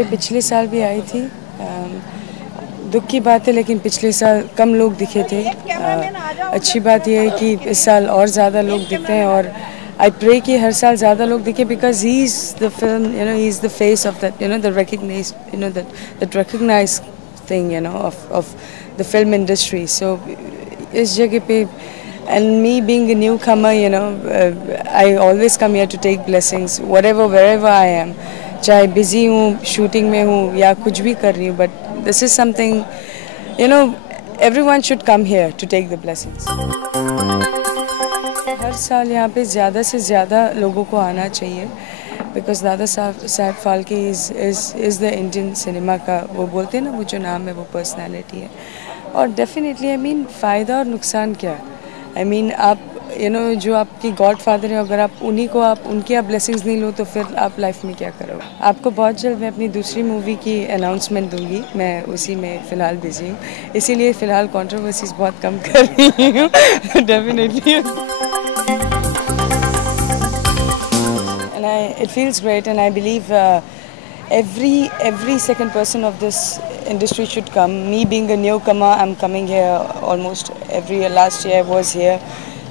पे पिछले साल भी आई थी। दुख की बात है, लेकिन पिछले साल कम लोग दिखे थे। अच्छी बात यह है कि इस साल और ज़्यादा लोग दिखते हैं, और आई प्रे कि हर साल ज़्यादा लोग दिखे, because he is the film, he is the face of that, the recognise, that recognise thing, of the film industry. So इस जगह पे, and me being a newcomer, I always come here to take blessings, wherever I am, चाहे busy हूँ, shooting में हूँ या कुछ भी कर रही हूँ, but this is something, everyone should come here to take the blessings. हर साल यहाँ पे ज़्यादा से ज़्यादा लोगों को आना चाहिए, because Dada Saheb Phalke is the Indian cinema का, वो बोलते हैं ना, वो जो नाम है वो पर्सनैलिटी है। और डेफिनेटली फ़ायदा और नुकसान क्या, आप जो आपकी गॉड फादर है, अगर आप उनकी आप ब्लेसिंग्स नहीं लो तो फिर आप लाइफ में क्या करोगे। आपको बहुत जल्द मैं अपनी दूसरी मूवी की अनाउंसमेंट दूंगी, मैं उसी में फ़िलहाल बिजी हूँ, इसीलिए फ़िलहाल कंट्रोवर्सीज बहुत कम कर रही हूँ। Definitely it feels great, and I believe every second person of this industry should come. Me being a newcomer, I'm coming here almost every year. Last year I was here,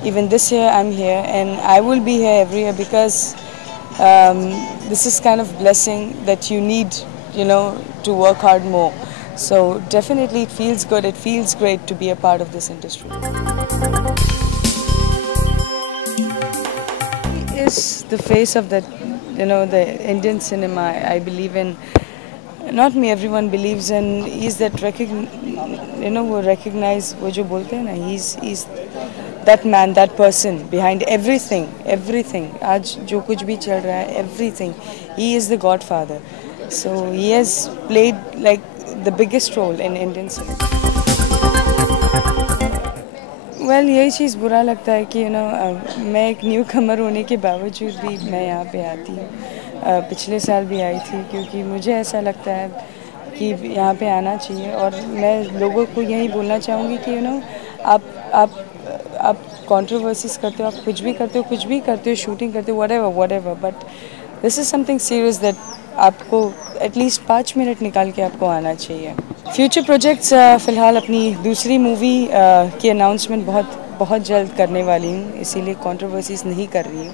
even this year I'm here, and I will be here every year because this is kind of blessing that you need, to work hard more. So definitely it feels good, it feels great to be a part of this industry. He is the face of that, the Indian cinema. I believe in, not me, everyone believes in, he's that वो recognize, वो जो बोलते हैं ना, he's that man, that person behind everything. आज जो कुछ भी चल रहा है, everything, he is the godfather. So he has played like the biggest role in Indian cinema. Well, यही चीज़ बुरा लगता है कि मैं एक न्यू कमर होने के बावजूद भी मैं यहाँ पे आती हूँ। पिछले साल भी आई थी, क्योंकि मुझे ऐसा लगता है कि यहाँ पे आना चाहिए, और मैं लोगों को यही बोलना चाहूँगी कि आप कंट्रोवर्सीज करते हो, आप कुछ भी करते हो, शूटिंग करते हो, whatever, but this is something serious that आपको एटलीस्ट 5 मिनट निकाल के आपको आना चाहिए। फ्यूचर प्रोजेक्ट्स, फ़िलहाल अपनी दूसरी मूवी की अनाउंसमेंट बहुत जल्द करने वाली हूँ, इसीलिए कंट्रोवर्सीज नहीं कर रही हूँ।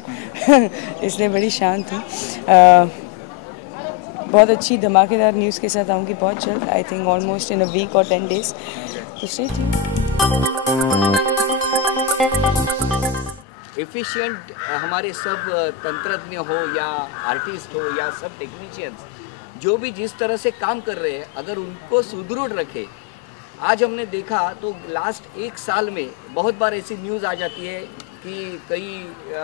इसलिए बड़ी शांत हूँ। बहुत अच्छी धमाकेदार न्यूज़ के साथ आऊँगी बहुत जल्द, I think almost in a week और 10 days। तो स्टे ट्यून्ड। एफिशिएंट हमारे सब तंत्रज्ञ हो या आर्टिस्ट हो या सब टेक्नीशियंस, जो भी जिस तरह से काम कर रहे हैं, अगर उनको सुदृढ़ रखे। आज हमने देखा तो लास्ट 1 साल में बहुत बार ऐसी न्यूज़ आ जाती है कि कई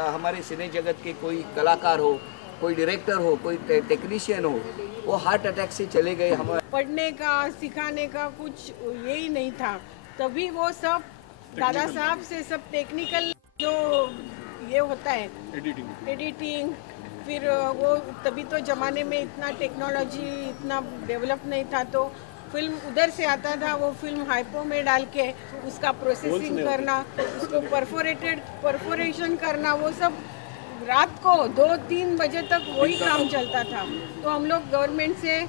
हमारे सिने जगत के कोई कलाकार हो, कोई डायरेक्टर हो, कोई टेक्नीशियन हो, वो हार्ट अटैक से चले गए। हमारे पढ़ने का, सिखाने का कुछ यही नहीं था, तभी वो सब दादा साहब से सब टेक्निकल जो ये होता है, एडिटिंग, फिर वो तभी तो ज़माने में इतना टेक्नोलॉजी इतना डेवलप नहीं था, तो फिल्म उधर से आता था, वो फिल्म हाइपो में डाल के उसका प्रोसेसिंग करना, उसको परफोरेशन करना, वो सब रात को 2-3 बजे तक वही काम चलता था। तो हम लोग गवर्नमेंट से,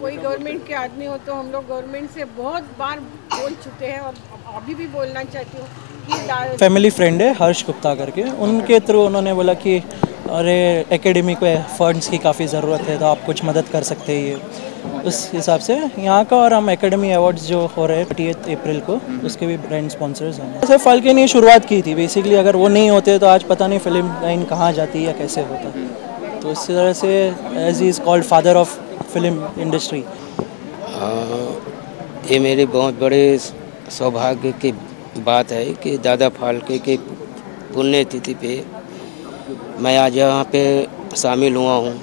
कोई गवर्नमेंट के आदमी हो तो हम लोग गवर्नमेंट से बहुत बार बोल चुके हैं, और अभी भी बोलना चाहती हूँ कि फैमिली फ्रेंड है हर्ष गुप्ता करके, उनके थ्रू उन्होंने बोला कि अरे एकेडमी को फंड्स की काफ़ी ज़रूरत है, तो आप कुछ मदद कर सकते हैं। ये उस हिसाब से यहाँ का, और हम एकेडमी अवार्ड्स जो हो रहे हैं 28 अप्रैल को, उसके भी ब्रांड स्पॉन्सर्स हैं। ऐसे फाल्के ने शुरुआत की थी बेसिकली, अगर वो नहीं होते तो आज पता नहीं फिल्म लाइन कहाँ जाती या कैसे होता। तो इस तरह से as he is called father of film industry. ये मेरे बहुत बड़े सौभाग्य की बात है कि दादा फाल्के के पुण्यतिथि पे मैं आज यहाँ पे शामिल हुआ हूँ,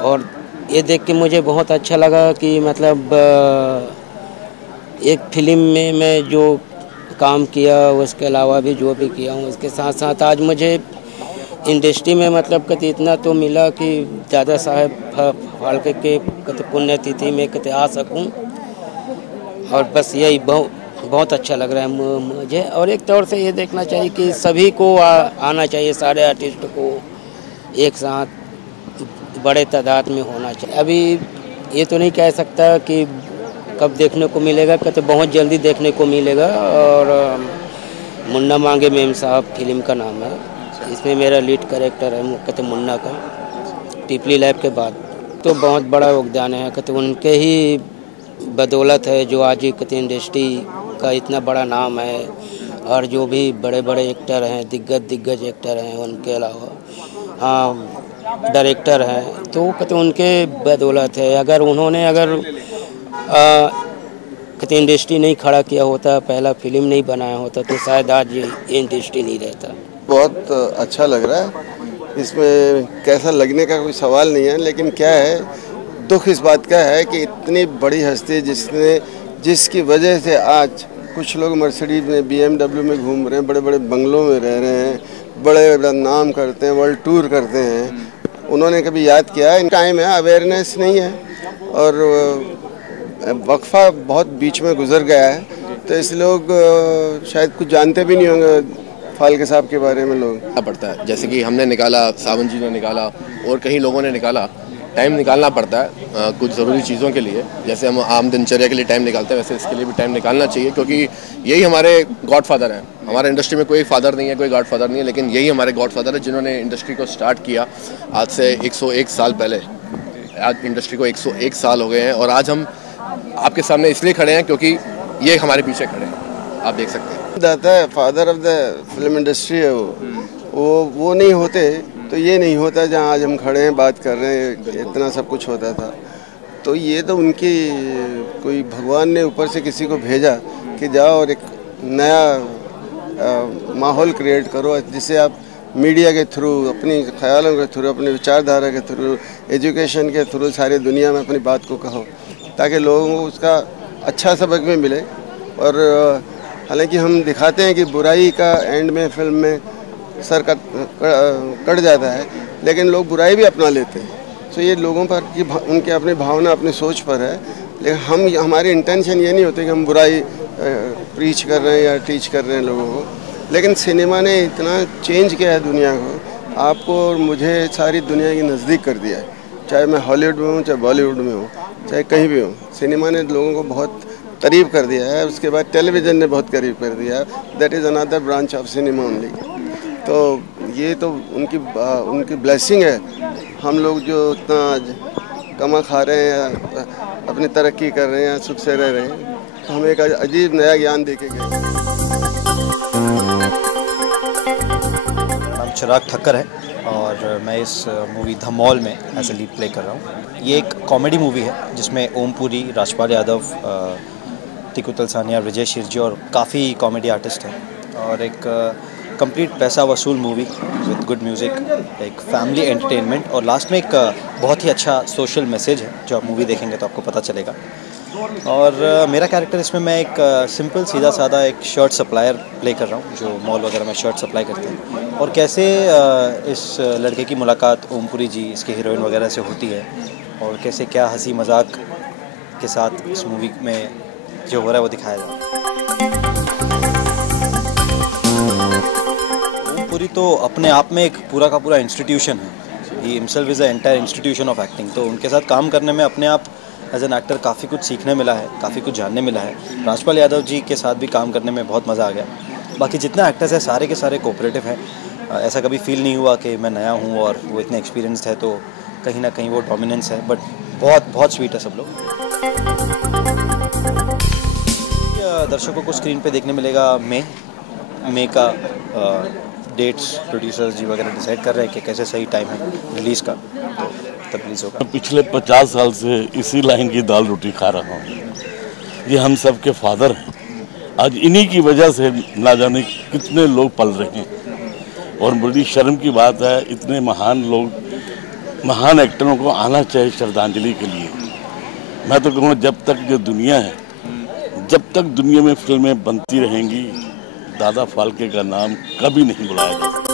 और ये देख के मुझे बहुत अच्छा लगा कि मतलब एक फिल्म में मैं जो काम किया, उसके अलावा भी जो भी किया हूँ, इसके साथ साथ आज मुझे इंडस्ट्री में मतलब कति इतना तो मिला कि दादा साहब फाल्के के कति पुण्यतिथि में कति आ सकूँ, और बस यही बहुत अच्छा लग रहा है मुझे। और एक तौर से ये देखना चाहिए कि सभी को आना चाहिए, सारे आर्टिस्ट को एक साथ बड़े तादाद में होना चाहिए। अभी ये तो नहीं कह सकता कि कब देखने को मिलेगा, कहते बहुत जल्दी देखने को मिलेगा। और मुन्ना मांगे मेम साहब फिल्म का नाम है, इसमें मेरा लीड कैरेक्टर है कहते मुन्ना का। टिपली लैब के बाद तो बहुत बड़ा योगदान है, कहते उनके ही बदौलत है जो आज कहते इंडस्ट्री का इतना बड़ा नाम है। और जो भी बड़े बड़े एक्टर हैं, दिग्गज एक्टर हैं, उनके अलावा हाँ डायरेक्टर हैं, तो कहते उनके बदौलत है। अगर उन्होंने कहते इंडस्ट्री नहीं खड़ा किया होता, पहला फिल्म नहीं बनाया होता, तो शायद आज ये इंडस्ट्री नहीं रहता। बहुत अच्छा लग रहा है, इसमें कैसा लगने का कोई सवाल नहीं है। लेकिन क्या है, दुख इस बात का है कि इतनी बड़ी हस्ती जिसकी वजह से आज कुछ लोग मर्सिडीज में, BMW में घूम रहे हैं, बड़े बड़े बंगलों में रह रहे हैं, बड़े नाम करते हैं, वर्ल्ड टूर करते हैं, उन्होंने कभी याद किया है? टाइम है, अवेयरनेस नहीं है और वक्फा बहुत बीच में गुजर गया है, तो इस लोग शायद कुछ जानते भी नहीं होंगे फाल्के साहब के बारे में। लोग पड़ता है, जैसे कि हमने निकाला, सावन जी ने निकाला और कई लोगों ने निकाला, टाइम निकालना पड़ता है कुछ ज़रूरी चीज़ों के लिए। जैसे हम आम दिनचर्या के लिए टाइम निकालते हैं, वैसे इसके लिए भी टाइम निकालना चाहिए, क्योंकि यही हमारे गॉडफादर हैं। हमारे इंडस्ट्री में कोई फादर नहीं है, कोई गॉडफादर नहीं है, लेकिन यही हमारे गॉडफादर है जिन्होंने इंडस्ट्री को स्टार्ट किया आज से 101 साल पहले। आज इंडस्ट्री को 101 साल हो गए हैं और आज हम आपके सामने इसलिए खड़े हैं क्योंकि ये हमारे पीछे खड़े हैं, आप देख सकते हैं। दाता है, father of the film industry है वो नहीं होते तो ये नहीं होता जहाँ आज हम खड़े हैं बात कर रहे हैं, इतना सब कुछ होता था। तो ये तो उनकी कोई भगवान ने ऊपर से किसी को भेजा कि जाओ और एक नया माहौल क्रिएट करो, जिससे आप मीडिया के थ्रू, अपनी ख्यालों के थ्रू, अपनी विचारधारा के थ्रू, एजुकेशन के थ्रू सारी दुनिया में अपनी बात को कहो, ताकि लोगों को उसका अच्छा सबक भी मिले। और हालांकि हम दिखाते हैं कि बुराई का एंड में फिल्म में सर कट जाता है, लेकिन लोग बुराई भी अपना लेते हैं। तो ये लोगों पर कि उनके अपनी भावना, अपनी सोच पर है। लेकिन हमारी इंटेंशन ये नहीं होती कि हम बुराई प्रीच कर रहे हैं या टीच कर रहे हैं लोगों को। लेकिन सिनेमा ने इतना चेंज किया है दुनिया को, आपको और मुझे सारी दुनिया के नज़दीक कर दिया है। चाहे मैं हॉलीवुड में हूँ, चाहे बॉलीवुड में हूँ, चाहे कहीं भी हूँ, सिनेमा ने लोगों को बहुत करीब कर दिया है। उसके बाद टेलीविज़न ने बहुत करीब कर दिया है। That is another branch of cinema only. तो ये तो उनकी ब्लेसिंग है। हम लोग जो इतना कमा खा रहे हैं या अपनी तरक्की कर रहे हैं, सुख से रह रहे हैं, तो हमें एक अजीब नया ज्ञान दे के गए। नाम चिराग ठक्कर है और मैं इस मूवी द मॉल में एज ए लीड प्ले कर रहा हूँ। ये एक कॉमेडी मूवी है जिसमें ओम पुरी, राजपाल यादव, टिकू तलसानिया, विजय शिरजी और काफ़ी कॉमेडी आर्टिस्ट हैं। और एक कंप्लीट पैसा वसूल मूवी विद गुड म्यूज़िक, एक फैमिली एंटरटेनमेंट और लास्ट में एक बहुत ही अच्छा सोशल मैसेज है जो आप मूवी देखेंगे तो आपको पता चलेगा। और मेरा कैरेक्टर इसमें मैं एक सिंपल सीधा साधा एक शर्ट सप्लायर प्ले कर रहा हूँ जो मॉल वगैरह में शर्ट सप्लाई करते हैं। और कैसे इस लड़के की मुलाकात ओमपुरी जी, इसकी हीरोइन वगैरह से होती है और कैसे क्या हंसी मजाक के साथ इस मूवी में जो हो रहा है वो दिखाया जाता है। ओमपुरी तो अपने आप में एक पूरा का पूरा इंस्टीट्यूशन है। He himself is a entire institution of acting. तो उनके साथ काम करने में अपने आप एज एन एक्टर काफ़ी कुछ सीखने मिला है, काफ़ी कुछ जानने मिला है। राजपाल यादव जी के साथ भी काम करने में बहुत मज़ा आ गया। बाकी जितना एक्टर्स है सारे के सारे कोऑपरेटिव हैं। ऐसा कभी फील नहीं हुआ कि मैं नया हूँ और वो इतने एक्सपीरियंस्ड है, तो कहीं ना कहीं वो डोमिनेंस है। बट बहुत बहुत स्वीट है सब लोग। दर्शकों को स्क्रीन पे देखने मिलेगा मई का। डेट्स प्रोड्यूसर्स जी वगैरह डिसाइड कर रहे हैं कि कैसे सही टाइम है रिलीज़ का, तो तब रिलीज़ होगा। पिछले 50 साल से इसी लाइन की दाल रोटी खा रहा हूँ। ये हम सब के फादर हैं। आज इन्हीं की वजह से ना जाने कितने लोग पल रहे हैं और बड़ी शर्म की बात है, इतने महान लोग, महान एक्टरों को आना चाहिए श्रद्धांजलि के लिए। मैं तो कहूँगा जब तक जो दुनिया है, जब तक दुनिया में फिल्में बनती रहेंगी, दादा फाल्के का नाम कभी नहीं बुलाया जाएगा।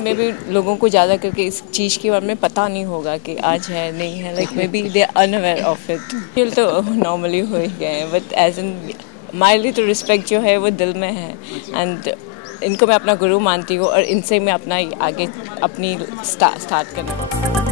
मे भी लोगों को ज़्यादा करके इस चीज़ के बारे में पता नहीं होगा कि आज है नहीं है, like may be they are unaware of it. Feel तो नॉर्मली हो ही गए हैं, बट एज एन माइली तो रिस्पेक्ट जो है वो दिल में है। एंड इनको मैं अपना गुरु मानती हूँ और इनसे मैं अपना आगे अपनी स्टार्ट करना।